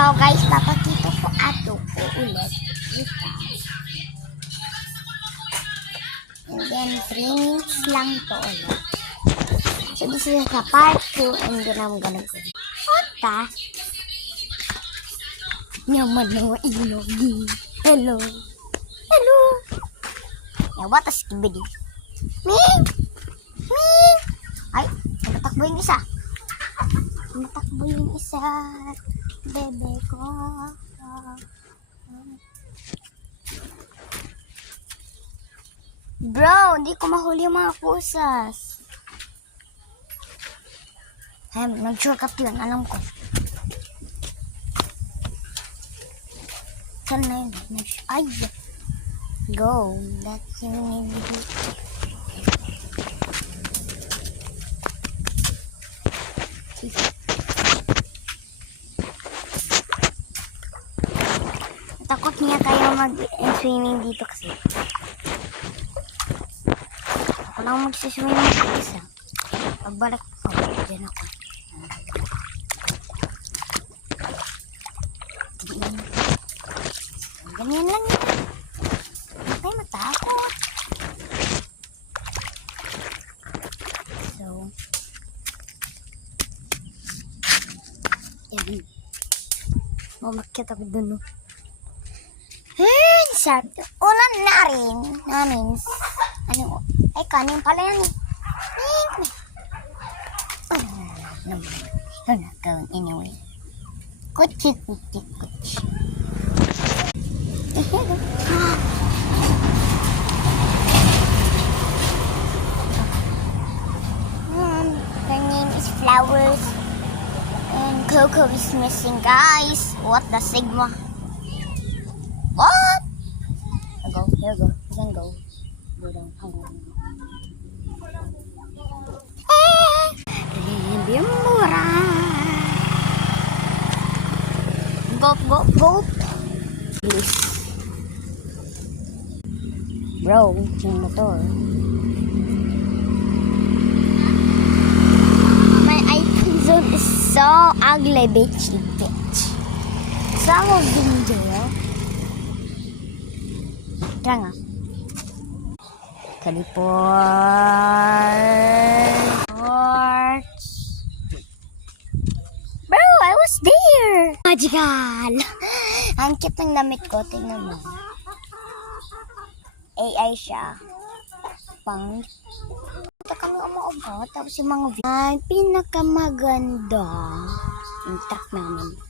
So guys, papakita ko ato ko ulit. And then 3 minutes lang to ulit. So this is a part 2 and then I'm gonna go. What? Nyaman na ilogi. Hello. Hello. Yeah, what a skibidi. Ming! Ming! Ay, natakbo yung isa. Natakbo yung isa. Bebe ko. Bro, hindi ko mahuli yung mga pusas. Ay, nag-shortcut yun, alam ko. Saan na yun? Ay! Go. That's yung need. Takot niya kayo mag-swimming dito kasi. Ako lang mag-swimming isa. Pagbalik ko, dyan ako. Ganyan lang yun. Ay, matakot. So, yan. Mamakit ako dun, no? Sharp. Ulan na rin. Namin. Ano? Ay, kanin pala yan. I'm not going anyway. Kuchi, kuchi, kuchi. Her name is Flowers. And Coco is missing, guys. What the Sigma? What? Go, here go. You can go. Go down. Mura. Go, go, go. Please. Bro, yung motor. My iPhone zone is so ugly, bitch. Some of them jail. Kaya nga. Teleport. Bro, I was there. Magical. Ang cute ng damit ko. Tingnan mo. AI siya. Pang. Ito kami umuubo. Tapos yung mga ay, pinakamaganda. Yung truck namin.